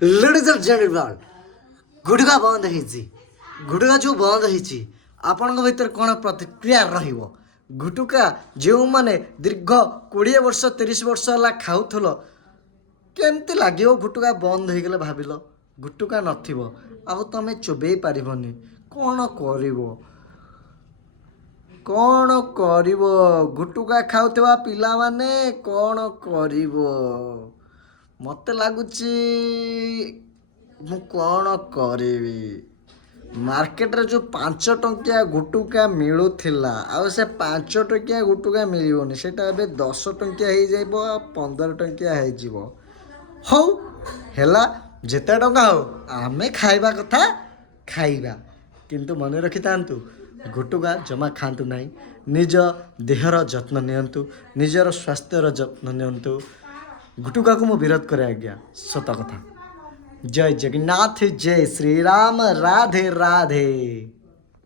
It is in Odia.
ଲେଡିଜ୍ ଆଣ୍ଡ ଜେଣ୍ଟଲମ୍ୟାନ୍, ଗୁଟୁକା ବନ୍ଦ ହେଇଛି। ଗୁଟୁକା ଯେଉଁ ବନ୍ଦ ହେଇଛି ଆପଣଙ୍କ ଭିତରେ କ'ଣ ପ୍ରତିକ୍ରିୟା ରହିବ? ଗୁଟୁକା ଯେଉଁମାନେ ଦୀର୍ଘ 20 ବର୍ଷ 30 ବର୍ଷ ହେଲା ଖାଉଥିଲ, କେମିତି ଲାଗିବ ଗୁଟୁକା ବନ୍ଦ ହେଇଗଲେ? ଭାବିଲ ଗୁଟୁକା ନଥିବ ଆଉ ତମେ ଚୋବେଇ ପାରିବନି, କ'ଣ କରିବ? କ'ଣ କରିବ? ଗୁଟୁକା ଖାଉଥିବା ପିଲାମାନେ କ'ଣ କରିବ? ମୋତେ ଲାଗୁଛି ମୁଁ କ'ଣ କରିବି? ମାର୍କେଟରେ ଯେଉଁ 5 ଟଙ୍କିଆ ଗୁଟୁକା ମିଳୁଥିଲା ଆଉ ସେ 5 ଟଙ୍କିଆ ଗୁଟୁକା ମିଳିବନି, ସେଇଟା ଏବେ 10 ଟଙ୍କିଆ ହେଇଯିବ ଆଉ 15 ଟଙ୍କିଆ ହେଇଯିବ। ହଉ ହେଲା, ଯେତେ ଟଙ୍କା ହଉ ଆମେ ଖାଇବା କଥା ଖାଇବା, କିନ୍ତୁ ମନେ ରଖିଥାନ୍ତୁ ଗୁଟୁକା ଜମା ଖାଆନ୍ତୁ ନାହିଁ। ନିଜ ଦେହର ଯତ୍ନ ନିଅନ୍ତୁ, ନିଜର ସ୍ୱାସ୍ଥ୍ୟର ଯତ୍ନ ନିଅନ୍ତୁ। ଗୁଟୁକାକୁ ମୁଁ ବିରୋଧ କରେ ଆଜ୍ଞା, ସତ କଥା। ଜୟ ଜଗନ୍ନାଥ, ଜୟ ଶ୍ରୀରାମ, ରାଧେ ରାଧେ।